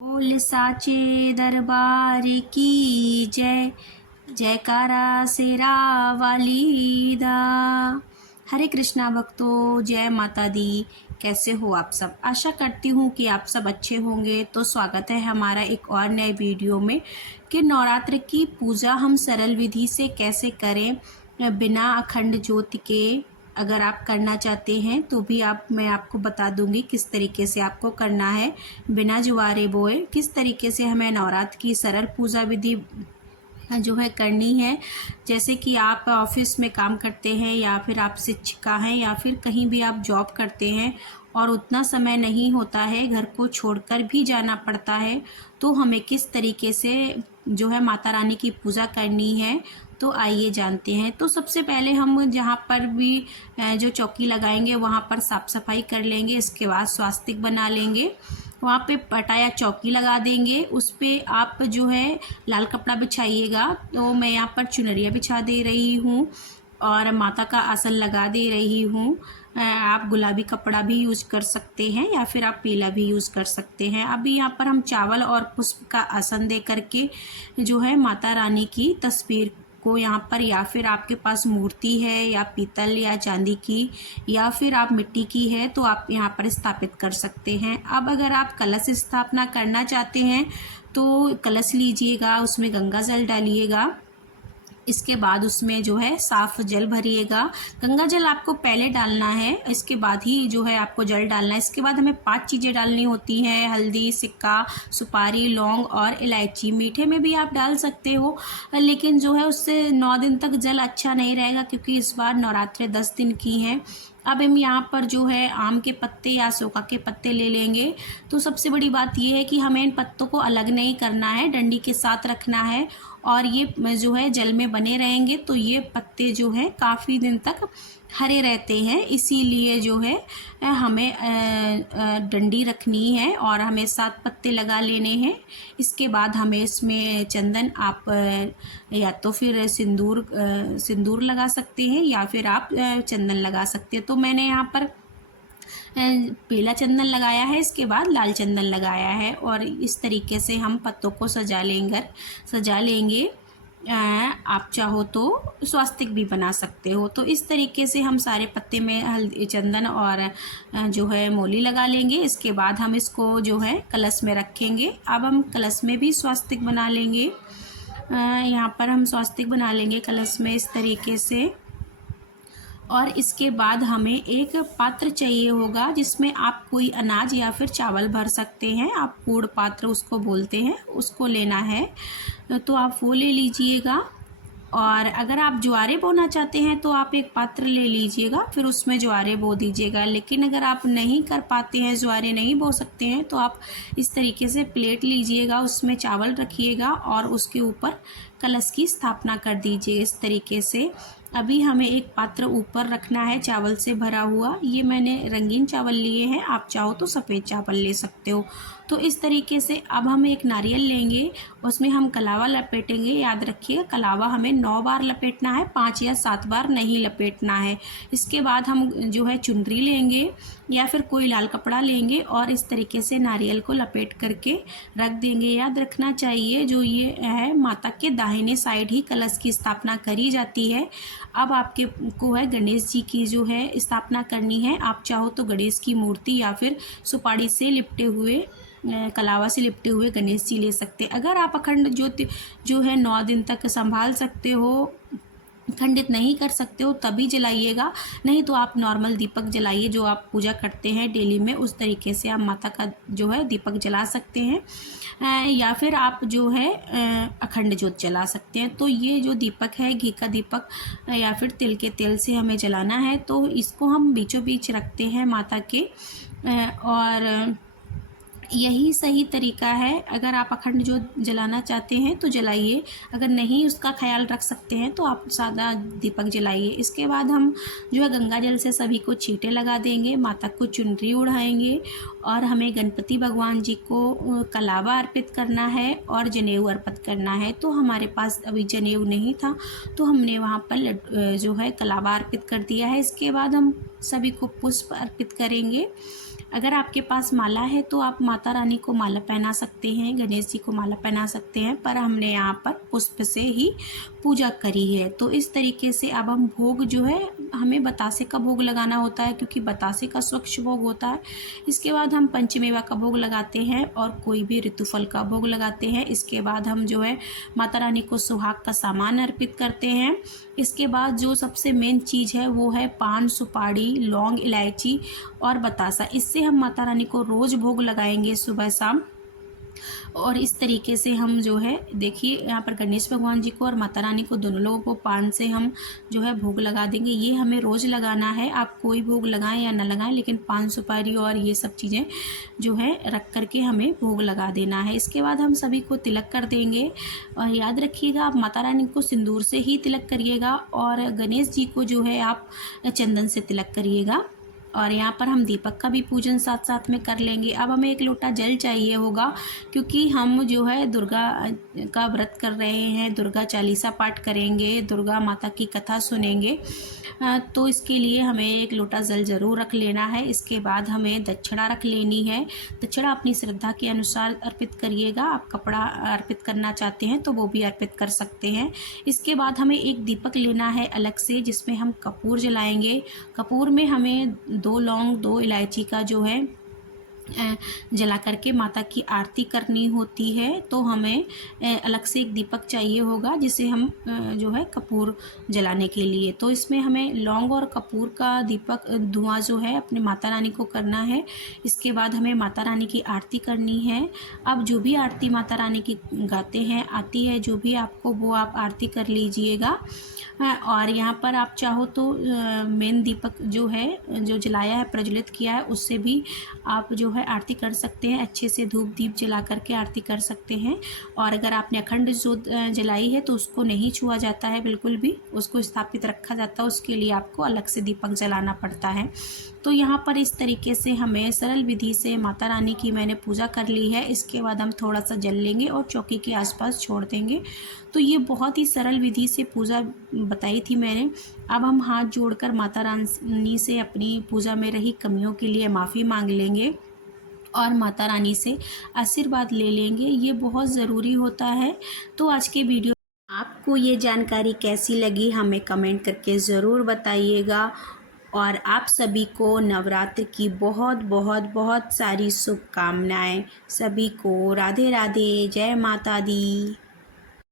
बोल साचे दरबार की जय। जयकारा शेरा वाली दा। हरे कृष्णा भक्तों, जय माता दी। कैसे हो आप सब? आशा करती हूँ कि आप सब अच्छे होंगे। तो स्वागत है हमारा एक और नए वीडियो में कि नवरात्र की पूजा हम सरल विधि से कैसे करें बिना अखंड ज्योति के। अगर आप करना चाहते हैं तो भी मैं आपको बता दूंगी किस तरीके से आपको करना है बिना जुआरे बोए। किस तरीके से हमें नवरात्र की सरल पूजा विधि जो है करनी है। जैसे कि आप ऑफिस में काम करते हैं या फिर आप शिक्षिका हैं या फिर कहीं भी आप जॉब करते हैं और उतना समय नहीं होता है, घर को छोड़कर भी जाना पड़ता है, तो हमें किस तरीके से जो है माता रानी की पूजा करनी है तो आइए जानते हैं। तो सबसे पहले हम जहाँ पर भी जो चौकी लगाएंगे वहाँ पर साफ सफाई कर लेंगे। इसके बाद स्वास्तिक बना लेंगे, वहाँ पे पटाया चौकी लगा देंगे। उस पर आप जो है लाल कपड़ा बिछाइएगा। तो मैं यहाँ पर चुनरिया बिछा दे रही हूँ और माता का आसन लगा दे रही हूँ। आप गुलाबी कपड़ा भी यूज कर सकते हैं या फिर आप पीला भी यूज कर सकते हैं। अभी यहाँ पर हम चावल और पुष्प का आसन दे करके जो है माता रानी की तस्वीर को यहाँ पर, या फिर आपके पास मूर्ति है या पीतल या चांदी की या फिर आप मिट्टी की है तो आप यहाँ पर स्थापित कर सकते हैं। अब अगर आप कलश स्थापना करना चाहते हैं तो कलश लीजिएगा, उसमें गंगा जल डालिएगा। इसके बाद उसमें जो है साफ जल भरिएगा। गंगा जल आपको पहले डालना है, इसके बाद ही जो है आपको जल डालना है। इसके बाद हमें 5 चीज़ें डालनी होती हैं: हल्दी, सिक्का, सुपारी, लौंग और इलायची। मीठे में भी आप डाल सकते हो, लेकिन जो है उससे 9 दिन तक जल अच्छा नहीं रहेगा क्योंकि इस बार नवरात्रे 10 दिन की हैं। अब हम यहाँ पर जो है आम के पत्ते या शोका के पत्ते ले लेंगे। तो सबसे बड़ी बात यह है कि हमें इन पत्तों को अलग नहीं करना है, डंडी के साथ रखना है और ये जो है जल में बने रहेंगे तो ये पत्ते जो है काफ़ी दिन तक हरे रहते हैं। इसीलिए जो है हमें डंडी रखनी है और हमें 7 पत्ते लगा लेने हैं। इसके बाद हमें इसमें चंदन, आप या तो फिर सिंदूर लगा सकते हैं या फिर आप चंदन लगा सकते हैं। तो मैंने यहाँ पर पीला चंदन लगाया है, इसके बाद लाल चंदन लगाया है और इस तरीके से हम पत्तों को सजा लेंगे। आप चाहो तो स्वास्तिक भी बना सकते हो। तो इस तरीके से हम सारे पत्ते में हल्दी, चंदन और जो है मोली लगा लेंगे। इसके बाद हम इसको जो है कलश में रखेंगे। अब हम कलश में भी स्वास्तिक बना लेंगे। यहाँ पर हम स्वास्तिक बना लेंगे कलश में इस तरीके से। और इसके बाद हमें एक पात्र चाहिए होगा जिसमें आप कोई अनाज या फिर चावल भर सकते हैं। आप पूर्ण पात्र उसको बोलते हैं, उसको लेना है तो आप वो ले लीजिएगा। और अगर आप ज्वारे बोना चाहते हैं तो आप एक पात्र ले लीजिएगा, फिर उसमें ज्वारे बो दीजिएगा। लेकिन अगर आप नहीं कर पाते हैं, ज्वारे नहीं बो सकते हैं, तो आप इस तरीके से प्लेट लीजिएगा, उसमें चावल रखिएगा और उसके ऊपर कलश की स्थापना कर दीजिए इस तरीके से। अभी हमें एक पात्र ऊपर रखना है चावल से भरा हुआ। ये मैंने रंगीन चावल लिए हैं, आप चाहो तो सफ़ेद चावल ले सकते हो। तो इस तरीके से अब हम एक नारियल लेंगे, उसमें हम कलावा लपेटेंगे। याद रखिए कलावा हमें 9 बार लपेटना है, 5 या 7 बार नहीं लपेटना है। इसके बाद हम जो है चुनरी लेंगे या फिर कोई लाल कपड़ा लेंगे और इस तरीके से नारियल को लपेट करके रख देंगे। याद रखना चाहिए जो ये है माता के दाहिने साइड ही कलश की स्थापना करी जाती है। अब आपके को है गणेश जी की जो है स्थापना करनी है। आप चाहो तो गणेश की मूर्ति या फिर सुपारी से लिपटे हुए, कलावा से लिपटे हुए गणेश जी ले सकते हैं। अगर आप अखंड ज्योति जो है 9 दिन तक संभाल सकते हो, खंडित नहीं कर सकते हो, तभी जलाइएगा। नहीं तो आप नॉर्मल दीपक जलाइए जो आप पूजा करते हैं डेली में, उस तरीके से आप माता का जो है दीपक जला सकते हैं। या फिर आप जो है अखंड ज्योत जला सकते हैं। तो ये जो दीपक है घी का दीपक या फिर तिल के तेल से हमें जलाना है, तो इसको हम बीचों बीच रखते हैं माता के। और यही सही तरीका है। अगर आप अखंड ज्योत जलाना चाहते हैं तो जलाइए, अगर नहीं उसका ख्याल रख सकते हैं तो आप सादा दीपक जलाइए। इसके बाद हम जो है गंगा जल से सभी को छींटे लगा देंगे, माता को चुनरी उड़ाएंगे और हमें गणपति भगवान जी को कलावा अर्पित करना है और जनेऊ अर्पित करना है। तो हमारे पास अभी जनेऊ नहीं था तो हमने वहाँ पर जो है कलावा अर्पित कर दिया है। इसके बाद हम सभी को पुष्प अर्पित करेंगे। अगर आपके पास माला है तो आप माता रानी को माला पहना सकते हैं, गणेश जी को माला पहना सकते हैं, पर हमने यहाँ पर पुष्प से ही पूजा करी है। तो इस तरीके से अब हम भोग जो है, हमें बतासे का भोग लगाना होता है क्योंकि बतासे का स्वच्छ भोग होता है। इसके बाद हम पंचमेवा का भोग लगाते हैं और कोई भी ऋतुफल का भोग लगाते हैं। इसके बाद हम जो है माता रानी को सुहाग का सामान अर्पित करते हैं। इसके बाद जो सबसे मेन चीज़ है वो है पान, सुपारी, लौंग, इलायची और बतासा। इससे हम माता रानी को रोज़ भोग लगाएंगे सुबह शाम। और इस तरीके से हम जो है, देखिए यहाँ पर गणेश भगवान जी को और माता रानी को दोनों लोगों को पान से हम जो है भोग लगा देंगे। ये हमें रोज़ लगाना है, आप कोई भोग लगाएं या ना लगाएं, लेकिन पान, सुपारी और ये सब चीज़ें जो है रख करके हमें भोग लगा देना है। इसके बाद हम सभी को तिलक कर देंगे। और याद रखिएगा, आप माता रानी को सिंदूर से ही तिलक करिएगा और गणेश जी को जो है आप चंदन से तिलक करिएगा। और यहाँ पर हम दीपक का भी पूजन साथ साथ में कर लेंगे। अब हमें एक लोटा जल चाहिए होगा क्योंकि हम जो है दुर्गा का व्रत कर रहे हैं, दुर्गा चालीसा पाठ करेंगे, दुर्गा माता की कथा सुनेंगे। तो इसके लिए हमें एक लोटा जल ज़रूर रख लेना है। इसके बाद हमें दक्षिणा रख लेनी है। दक्षिणा अपनी श्रद्धा के अनुसार अर्पित करिएगा। आप कपड़ा अर्पित करना चाहते हैं तो वो भी अर्पित कर सकते हैं। इसके बाद हमें एक दीपक लेना है अलग से, जिसमें हम कपूर जलाएंगे। कपूर में हमें 2 लौंग, 2 इलायची का जो है जला करके माता की आरती करनी होती है। तो हमें अलग से एक दीपक चाहिए होगा जिसे हम जो है कपूर जलाने के लिए। तो इसमें हमें लौंग और कपूर का दीपक धुआं जो है अपने माता रानी को करना है। इसके बाद हमें माता रानी की आरती करनी है। अब जो भी आरती माता रानी की गाते हैं, आती है जो भी आपको, वो आप आरती कर लीजिएगा। और यहाँ पर आप चाहो तो मेन दीपक जो है, जो जलाया है, प्रज्वलित किया है, उससे भी आप जो है आरती कर सकते हैं। अच्छे से धूप दीप जला करके आरती कर सकते हैं। और अगर आपने अखंड जोत जलाई है तो उसको नहीं छुआ जाता है, बिल्कुल भी उसको स्थापित रखा जाता है। उसके लिए आपको अलग से दीपक जलाना पड़ता है। तो यहाँ पर इस तरीके से हमें सरल विधि से माता रानी की मैंने पूजा कर ली है। इसके बाद हम थोड़ा सा जल लेंगे और चौकी के आसपास छोड़ देंगे। तो ये बहुत ही सरल विधि से पूजा बताई थी मैंने। अब हम हाथ जोड़कर माता रानी से अपनी पूजा में रही कमियों के लिए माफ़ी मांग लेंगे और माता रानी से आशीर्वाद ले लेंगे। ये बहुत ज़रूरी होता है। तो आज के वीडियो आपको ये जानकारी कैसी लगी हमें कमेंट करके ज़रूर बताइएगा। और आप सभी को नवरात्र की बहुत बहुत बहुत सारी शुभकामनाएं। सभी को राधे राधे, जय माता दी।